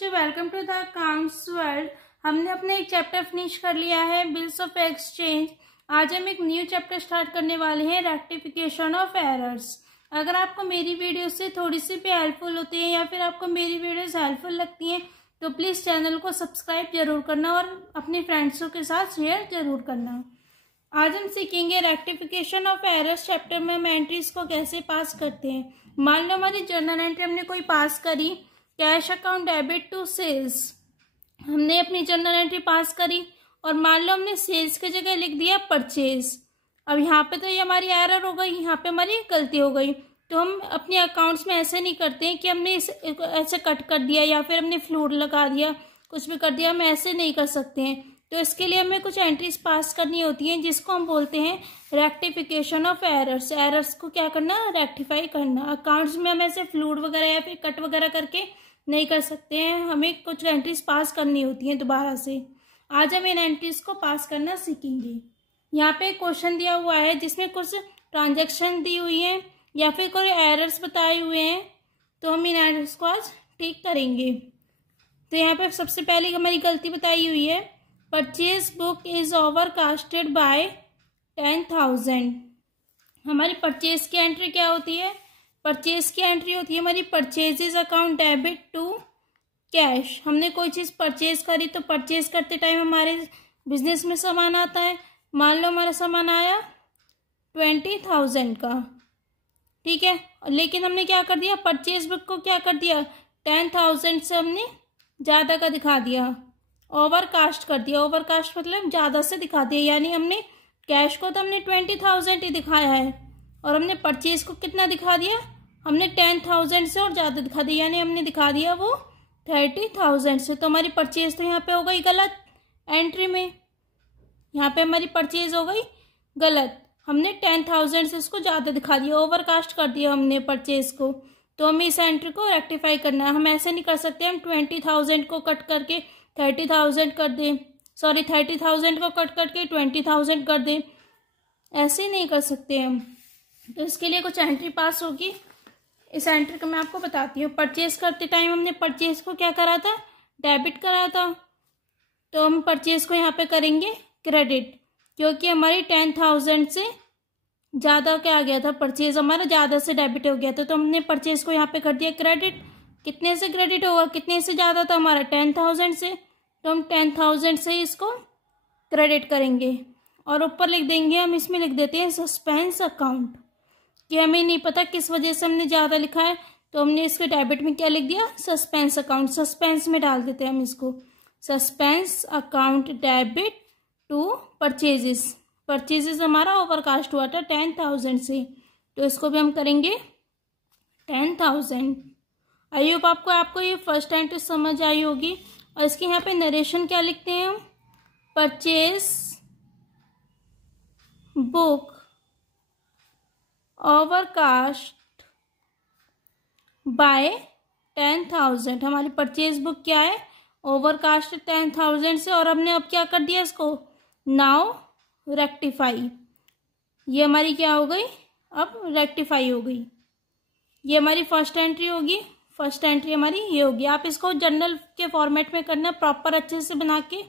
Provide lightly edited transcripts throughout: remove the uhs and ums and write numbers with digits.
बच्चों, welcome to the accounts world. हमने अपने एक चैप्टर फिनिश कर लिया है, बिल्स ऑफ एक्सचेंज। आज हम एक न्यू चैप्टर स्टार्ट करने वाले हैं, रेक्टिफिकेशन ऑफ एरर्स। अगर आपको मेरी वीडियो से थोड़ी सी भी हेल्पफुल होती है या फिर आपको मेरी वीडियोस हेल्पफुल लगती हैं तो प्लीज़ चैनल को सब्सक्राइब जरूर करना और अपने फ्रेंड्सों के साथ शेयर जरूर करना। आज हम सीखेंगे रेक्टिफिकेशन ऑफ एरर्स चैप्टर में हम एंट्रीज को कैसे पास करते हैं। मान लो हमारी जर्नल एंट्री हमने कोई पास करी, cash account debit to sales, हमने अपनी जर्नल एंट्री पास करी और मान लो हमने सेल्स की जगह लिख दिया परचेज। अब यहाँ पे तो ये हमारी एरर हो गई, यहाँ पे हमारी गलती हो गई। तो हम अपने अकाउंट्स में ऐसे नहीं करते हैं कि हमने ऐसे कट कर दिया या फिर हमने फ्लूट लगा दिया, कुछ भी कर दिया, हम ऐसे नहीं कर सकते हैं। तो इसके लिए हमें कुछ एंट्रीज पास करनी होती हैं जिसको हम बोलते हैं रेक्टिफिकेशन ऑफ एरर्स। एरर्स को क्या करना, रेक्टिफाई करना। अकाउंट्स में हम ऐसे फ्लूट वगैरह या फिर कट वगैरह करके नहीं कर सकते हैं, हमें कुछ एंट्रीज पास करनी होती हैं दोबारा से। आज हम इन एंट्रीज को पास करना सीखेंगे। यहाँ पे क्वेश्चन दिया हुआ है जिसमें कुछ ट्रांजेक्शन दी हुई है या फिर कोई एरर्स बताए हुए हैं, तो हम इन एरर्स को आज ठीक करेंगे। तो यहाँ पे सबसे पहले हमारी गलती बताई हुई है, purchase book is over casted by 10,000। हमारी परचेज की एंट्री क्या होती है, परचेज की एंट्री होती है हमारी purchases account debit to cash. हमने कोई चीज़ परचेज करी तो परचेज करते टाइम हमारे बिजनेस में सामान आता है। मान लो हमारा सामान आया 20,000 का, ठीक है, लेकिन हमने क्या कर दिया, परचेज बुक को क्या कर दिया, 10,000 से हमने ज़्यादा का दिखा दिया, ओवरकास्ट कर दिया। ओवरकास्ट मतलब ज़्यादा से दिखा दिया, यानी हमने कैश को तो हमने 20,000 ही दिखाया है और हमने परचेज को कितना दिखा दिया, हमने 10,000 से और ज़्यादा दिखा दिया, यानी हमने दिखा दिया वो 30,000 से। तो हमारी परचेज तो यहाँ पे हो गई गलत एंट्री में, यहाँ पे हमारी परचेज हो गई गलत, हमने 10,000 से उसको ज़्यादा दिखा दिया, ओवरकास्ट कर दिया हमने परचेज को। तो हमें इस एंट्री को रेक्टिफाई करना है। हम ऐसे नहीं कर सकते हम 20,000 को कट करके 30,000 कर दें, 30,000 को कट करके 20,000 कर दें, ऐसे नहीं कर सकते हम। तो इसके लिए कुछ एंट्री पास होगी, इस एंट्री को मैं आपको बताती हूँ। परचेज करते टाइम हमने परचेज को क्या करा था, डेबिट करा था, तो हम परचेज को यहाँ पे करेंगे क्रेडिट, क्योंकि हमारी 10,000 से ज़्यादा क्या आ गया था, परचेज हमारा ज़्यादा से डेबिट हो गया था, तो हमने परचेज को यहाँ पे कर दिया क्रेडिट। कितने से क्रेडिट होगा, कितने से ज़्यादा था हमारा, 10,000 से, तो हम 10,000 से इसको क्रेडिट करेंगे और ऊपर लिख देंगे, हम इसमें लिख देते हैं सस्पेंस अकाउंट, कि हमें नहीं पता किस वजह से हमने ज़्यादा लिखा है, तो हमने इसके डेबिट में क्या लिख दिया, सस्पेंस अकाउंट, सस्पेंस में डाल देते हैं हम इसको, suspense account debit to purchases. Purchases हमारा ओवरकास्ट हुआ था 10,000 से, तो इसको भी हम करेंगे 10,000। आई होप आपको ये फर्स्ट एंट्री समझ आई होगी। और इसके यहाँ पे नरेशन क्या लिखते हैं हम, परचेज बुक ओवरकास्ट बाय 10,000। हमारी परचेज बुक क्या है, ओवरकास्ट 10,000 से, और हमने अब क्या कर दिया इसको, नाउ रेक्टिफाई। ये हमारी क्या हो गई, अब रेक्टिफाई हो गई। ये हमारी फर्स्ट एंट्री होगी, फर्स्ट एंट्री हमारी ये होगी। आप इसको जर्नल के फॉर्मेट में करना प्रॉपर अच्छे से बना के।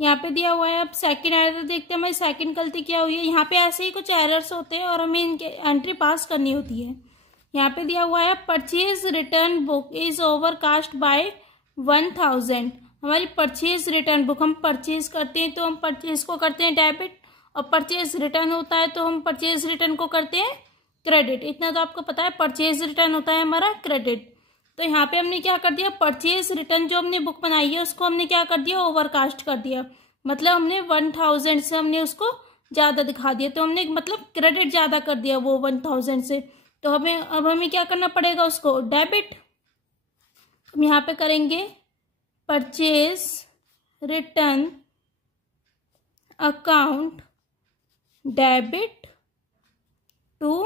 यहाँ पे दिया हुआ है, अब सेकंड एरर देखते हैं, हमारी सेकंड गलती क्या हुई है। यहाँ पे ऐसे ही कुछ एरर्स होते हैं और हमें इनके एंट्री पास करनी होती है। यहाँ पे दिया हुआ है, purchase return book is overcast bye 1,000। हमारी परचेज रिटर्न बुक, हम परचेज करते हैं तो हम परचेज को करते हैं डेबिट, और परचेज रिटर्न होता है तो हम परचेज रिटर्न को करते हैं क्रेडिट। इतना तो आपको पता है, परचेज रिटर्न होता है हमारा क्रेडिट। तो यहाँ पे हमने क्या कर दिया, परचेज रिटर्न जो हमने बुक बनाई है उसको हमने क्या कर दिया, ओवरकास्ट कर दिया, मतलब हमने 1,000 से हमने उसको ज़्यादा दिखा दिया, तो हमने मतलब क्रेडिट ज़्यादा कर दिया वो 1,000 से। तो अब हमें क्या करना पड़ेगा, उसको डेबिट। हम यहाँ पे करेंगे purchase return account debit to,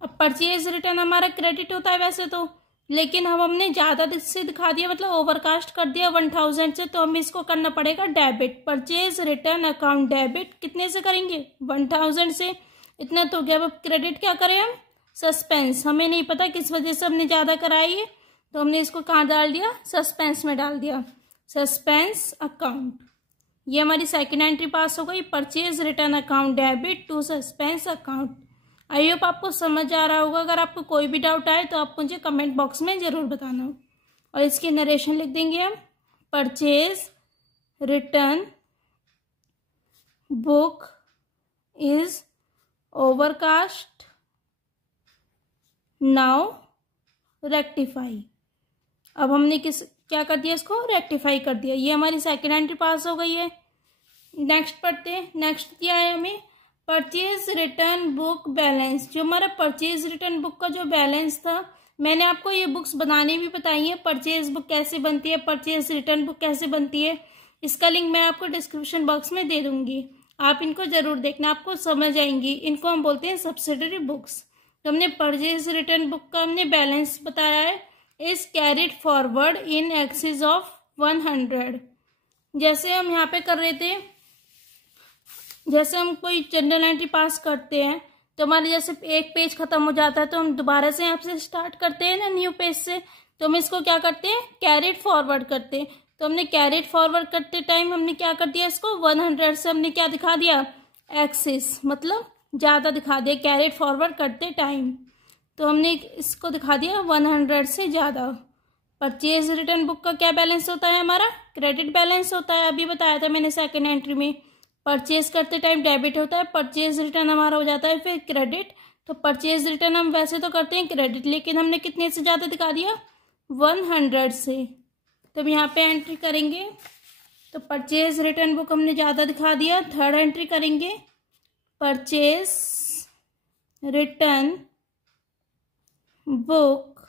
अब परचेज रिटर्न हमारा क्रेडिट होता है वैसे तो, लेकिन हमने ज़्यादा से दिखा दिया, मतलब ओवरकास्ट कर दिया 1,000 से, तो हमें इसको करना पड़ेगा debit. Purchase return account debit कितने से करेंगे, 1,000 से। इतना तो गया। अब क्रेडिट क्या करें हम, सस्पेंस, हमें नहीं पता किस वजह से हमने ज़्यादा कराई है, तो हमने इसको कहाँ डाल दिया, सस्पेंस में डाल दिया, सस्पेंस अकाउंट। ये हमारी सेकेंड एंट्री पास हो गई, purchase return account debit to suspense account. I hope आपको समझ आ रहा होगा। अगर आपको कोई भी डाउट आए तो आप मुझे कमेंट बॉक्स में ज़रूर बताना। और इसकी नरेशन लिख देंगे हम, purchase return book is overcast, now rectify. अब हमने क्या कर दिया, इसको रेक्टिफाई कर दिया। ये हमारी सेकेंड एंट्री पास हो गई है। नेक्स्ट पढ़ते हैं। नेक्स्ट क्या है हमें, परचेज रिटर्न बुक बैलेंस। जो हमारा परचेज रिटर्न बुक का जो बैलेंस था, मैंने आपको ये बुक्स बनाने भी बताई है, परचेज बुक कैसे बनती है, परचेज रिटर्न बुक कैसे बनती है। इसका लिंक मैं आपको डिस्क्रिप्शन बॉक्स में दे दूंगी, आप इनको जरूर देखना, आपको समझ आएंगी। इनको हम बोलते हैं सब्सिडरी बुक्स। तो हमने परचेज रिटर्न बुक का हमने बैलेंस बताया है, is carried forward in access of 100। जैसे हम यहाँ पे कर रहे थे, जैसे हम कोई जनरल एंट्री पास करते हैं तो हमारे जैसे एक पेज खत्म हो जाता है तो हम दोबारा से यहाँ से स्टार्ट करते हैं ना, न्यू पेज से। तो हम इसको क्या करते हैं, कैरिड फॉरवर्ड करते हैं। तो हमने कैरिड फॉरवर्ड करते टाइम हमने क्या कर दिया, इसको 100 से हमने क्या दिखा दिया, एक्सिस, मतलब ज़्यादा दिखा दिया कैरिड फॉरवर्ड करते टाइम। तो हमने इसको दिखा दिया 100 से ज़्यादा। परचेज रिटर्न बुक का क्या बैलेंस होता है हमारा, क्रेडिट बैलेंस होता है। अभी बताया था मैंने सेकेंड एंट्री में, परचेज करते टाइम डेबिट होता है, परचेज रिटर्न हमारा हो जाता है फिर क्रेडिट। तो परचेज रिटर्न हम वैसे तो करते हैं क्रेडिट, लेकिन हमने कितने से ज़्यादा दिखा दिया, 100 से। तो हम यहाँ पे एंट्री करेंगे तो परचेज रिटर्न बुक हमने ज़्यादा दिखा दिया। थर्ड एंट्री करेंगे, purchase return book,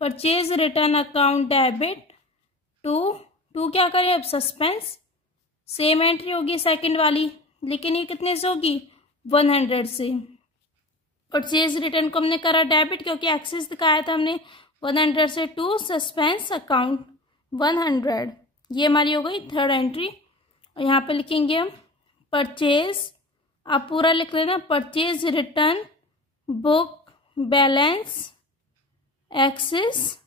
purchase return account debit to क्या करें अब, सस्पेंस। सेम एंट्री होगी सेकंड वाली, लेकिन ये कितने से होगी, 100 से। परचेज रिटर्न को हमने करा डेबिट क्योंकि एक्सेस दिखाया था हमने, 100 से टू सस्पेंस अकाउंट 100। ये हमारी हो गई थर्ड एंट्री। और यहाँ पे लिखेंगे हम परचेज, आप पूरा लिख लेना, purchase return book balance excess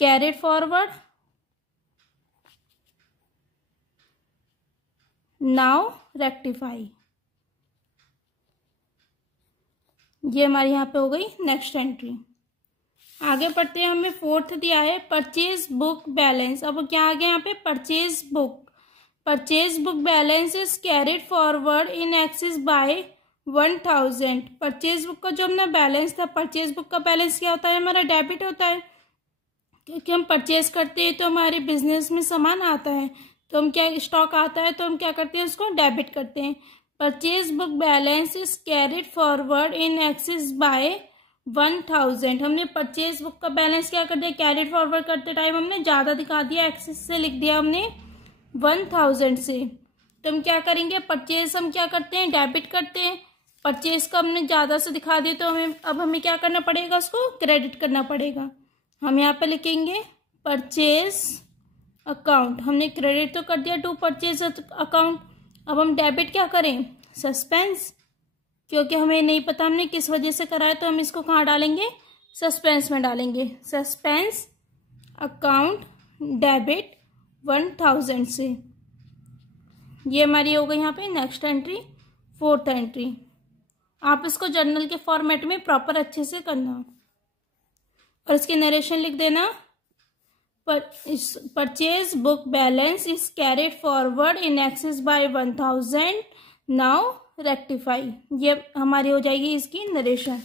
carried forward, now rectify. ये हमारे यहाँ पे हो गई नेक्स्ट एंट्री। आगे पढ़ते हैं, हमें फोर्थ दिया है परचेज बुक बैलेंस। अब क्या आ गया यहाँ पे, purchase book, purchase book balance is carried forward in excess by 1000। Purchase book का जो अपना बैलेंस था, परचेज बुक का बैलेंस क्या होता है हमारा, डेबिट होता है, क्योंकि हम परचेज करते हैं तो हमारे बिजनेस में सामान आता है, तो हम क्या, स्टॉक आता है तो हम क्या करते हैं, उसको डेबिट करते हैं। Purchase book balance is carried forward in excess by 1000। हमने परचेज बुक का बैलेंस क्या कर दिया, कैरिड फॉरवर्ड करते टाइम हमने ज़्यादा दिखा दिया, एक्सेस से लिख दिया हमने 1000 से। तो हम क्या करेंगे, परचेज हम क्या करते हैं, डेबिट करते हैं। परचेज का हमने ज़्यादा से दिखा दिया तो हमें क्या करना पड़ेगा, उसको क्रेडिट करना पड़ेगा। हम यहाँ पे लिखेंगे परचेज अकाउंट, हमने क्रेडिट तो कर दिया टू परचेज अकाउंट। अब हम डेबिट क्या करें, सस्पेंस, क्योंकि हमें नहीं पता हमने किस वजह से करा है, तो हम इसको कहाँ डालेंगे, सस्पेंस में डालेंगे। सस्पेंस अकाउंट डेबिट 1000 से। ये हमारी हो गई यहाँ पे नेक्स्ट एंट्री, फोर्थ एंट्री। आप इसको जर्नल के फॉर्मेट में प्रॉपर अच्छे से करना और इसकी नरेशन लिख देना। Purchase book balance is carried forward in excess by 1000, now rectify. ये हमारी हो जाएगी इसकी नरेशन,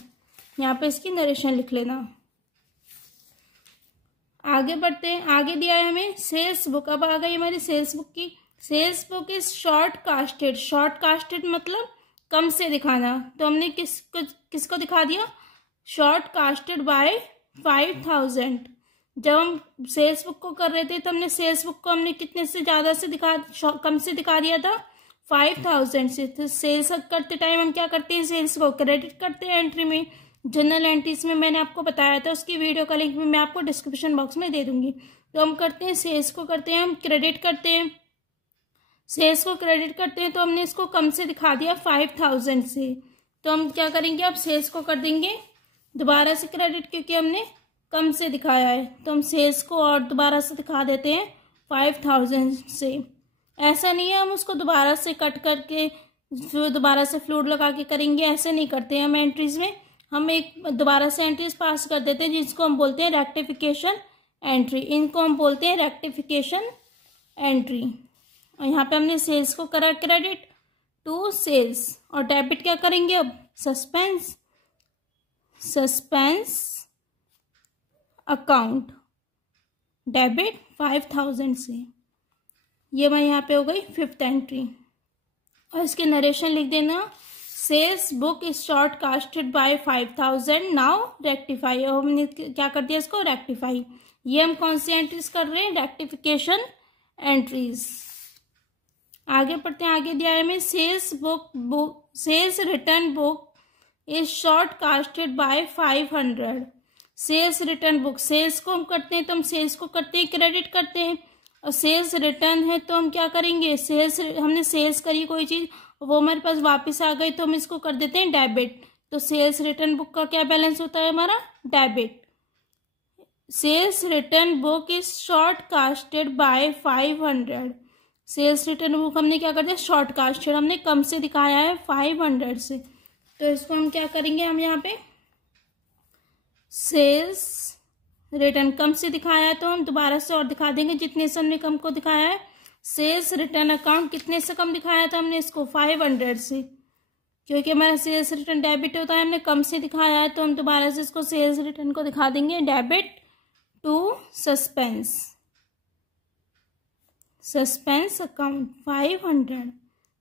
यहाँ पे इसकी नरेशन लिख लेना। आगे बढ़ते हैं, आगे दिया है हमें सेल्स बुक। अब आ गई हमारी सेल्स बुक की। Sales book is short casted, short casted मतलब कम से दिखाना। तो हमने किसको दिखा दिया, शॉर्ट कास्टेड बाय 5000। जब हम सेल्स बुक को कर रहे थे तो हमने सेल्स बुक को हमने कितने से ज़्यादा से कम से दिखा दिया था, 5000 से। तो सेल्स करते टाइम हम क्या करते हैं, सेल्स को क्रेडिट करते हैं एंट्री में। जनरल एंट्रीज में मैंने आपको बताया था, उसकी वीडियो का लिंक भी मैं आपको डिस्क्रिप्शन बॉक्स में दे दूंगी। तो हम करते हैं सेल्स को करते हैं हम क्रेडिट करते हैं, सेल्स को क्रेडिट करते हैं। तो हमने इसको कम से दिखा दिया 5000 से। तो हम क्या करेंगे, अब सेल्स को कर देंगे दोबारा से क्रेडिट क्योंकि हमने कम से दिखाया है, तो हम सेल्स को और दोबारा से दिखा देते हैं 5000 से। ऐसा नहीं है हम उसको दोबारा से कट करके फिर दोबारा से फ्लोट लगा के करेंगे, ऐसे नहीं करते हैं हम एंट्रीज में। हम एक दोबारा से एंट्रीज पास कर देते हैं जिसको हम बोलते हैं रेक्टिफिकेशन एंट्री। इनको हम बोलते हैं रेक्टिफिकेशन एंट्री। और यहाँ पे हमने सेल्स को करा क्रेडिट टू सेल्स, और डेबिट क्या करेंगे अब, सस्पेंस अकाउंट, डेबिट 5000 से। ये मैं यहाँ पे हो गई 5th एंट्री। और इसके नरेशन लिख देना, sales book is short casted by 5000 now rectify. और हमने क्या कर दिया इसको, रेक्टिफाई। ये हम कौन सी एंट्रीज कर रहे हैं, रेक्टिफिकेशन एंट्रीज। आगे पढ़ते हैं, आगे दिया है हमें sales return book is short casted by 500। Sales return book, sales को हम करते हैं तो हम सेल्स को करते हैं क्रेडिट करते हैं, और सेल्स रिटर्न है तो हम क्या करेंगे, हमने सेल्स करी कोई चीज, वो हमारे पास वापस आ गई तो हम इसको कर देते हैं डेबिट। तो सेल्स रिटर्न बुक का क्या बैलेंस होता है हमारा, debit. Sales return book is short casted by 500। Sales return book हमने क्या कर दिया, शॉर्ट कास्टेड, हमने कम से दिखाया है 500 से। तो इसको हम क्या करेंगे, हम यहाँ पे सेल्स रिटर्न कम से दिखाया है तो हम दोबारा से और दिखा देंगे जितने से हमने कम को दिखाया है। सेल्स रिटर्न अकाउंट कितने से कम दिखाया था हमने इसको, 500 से, क्योंकि हमारा सेल्स रिटर्न डेबिट होता है, हमने कम से दिखाया है तो हम दोबारा से इसको सेल्स रिटर्न को दिखा देंगे debit to suspense account 500।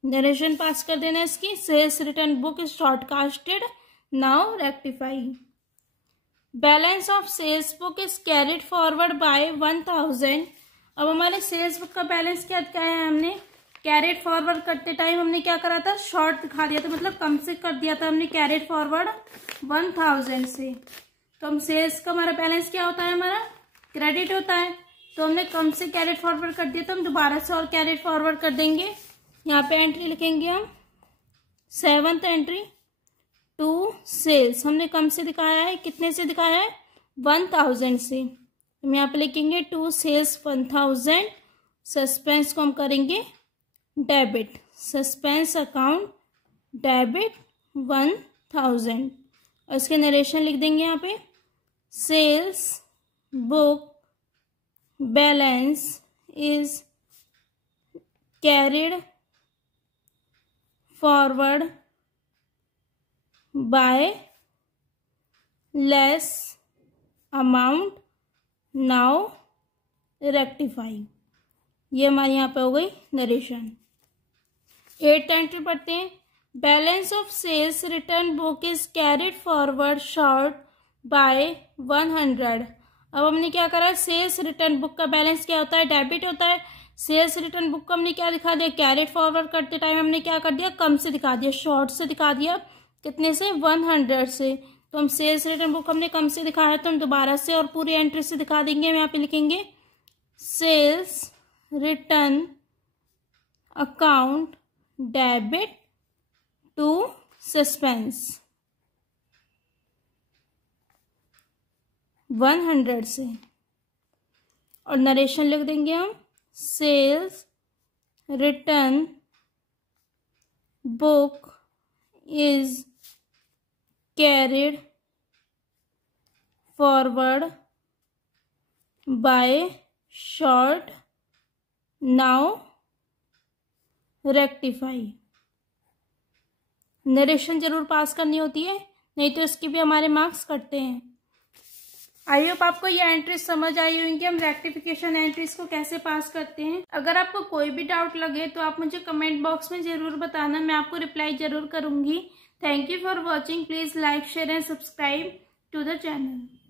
Narration pass कर देना इसकी, sales return book is short casted now rectify. Balance of sales book is carried forward by 1000। अब हमारे सेल्स बुक का बैलेंस क्या है, हमने कैरिड फॉरवर्ड करते टाइम हमने क्या करा था, शॉर्ट दिखा दिया था, मतलब कम से कर दिया था हमने कैरिड फॉरवर्ड 1000 से। तो हम सेल्स का हमारा बैलेंस क्या होता है, हमारा क्रेडिट होता है, तो हमने कम से कैरिड फॉरवर्ड कर दिया तो हम दोबारा से और कैरिड फॉरवर्ड कर देंगे। यहाँ पे एंट्री लिखेंगे हम 7th एंट्री टू सेल्स, हमने कम से दिखाया है, कितने से दिखाया है, 1000 से। हम यहाँ पे लिखेंगे टू सेल्स 1000, सस्पेंस को हम करेंगे डेबिट, सस्पेंस अकाउंट डेबिट 1000। और इसके नरेशन लिख देंगे यहाँ पे, sales book balance is carried forward by less amount now rectify. ये हमारे यहाँ पे हो गई नरेशन। 8th एंट्री पढ़ते हैं, balance of sales return book is carried forward short by 100। अब हमने क्या करा, सेल्स रिटर्न बुक का बैलेंस क्या होता है, डेबिट होता है। सेल्स रिटर्न बुक को हमने क्या दिखा दिया, कैरिड फॉरवर्ड करते टाइम हमने क्या कर दिया, कम से दिखा दिया, शॉर्ट से दिखा दिया, कितने से, 100 से। तो हम सेल्स रिटर्न बुक हमने कम से दिखाया तो हम दोबारा से और पूरी एंट्री से दिखा देंगे। हम यहाँ पे लिखेंगे sales return account debit to suspense 100 से, और नरेशन लिख देंगे हम, sales return book is carried forward by short now rectify. Narration जरूर पास करनी होती है, नहीं तो इसके भी हमारे मार्क्स कटते हैं। आई होप आपको ये एंट्रीज समझ आई होंगी कि हम रेक्टिफिकेशन एंट्रीज को कैसे पास करते हैं। अगर आपको कोई भी डाउट लगे तो आप मुझे कमेंट बॉक्स में जरूर बताना, मैं आपको रिप्लाई जरूर करूंगी। Thank you for watching. Please like, share and subscribe to the channel.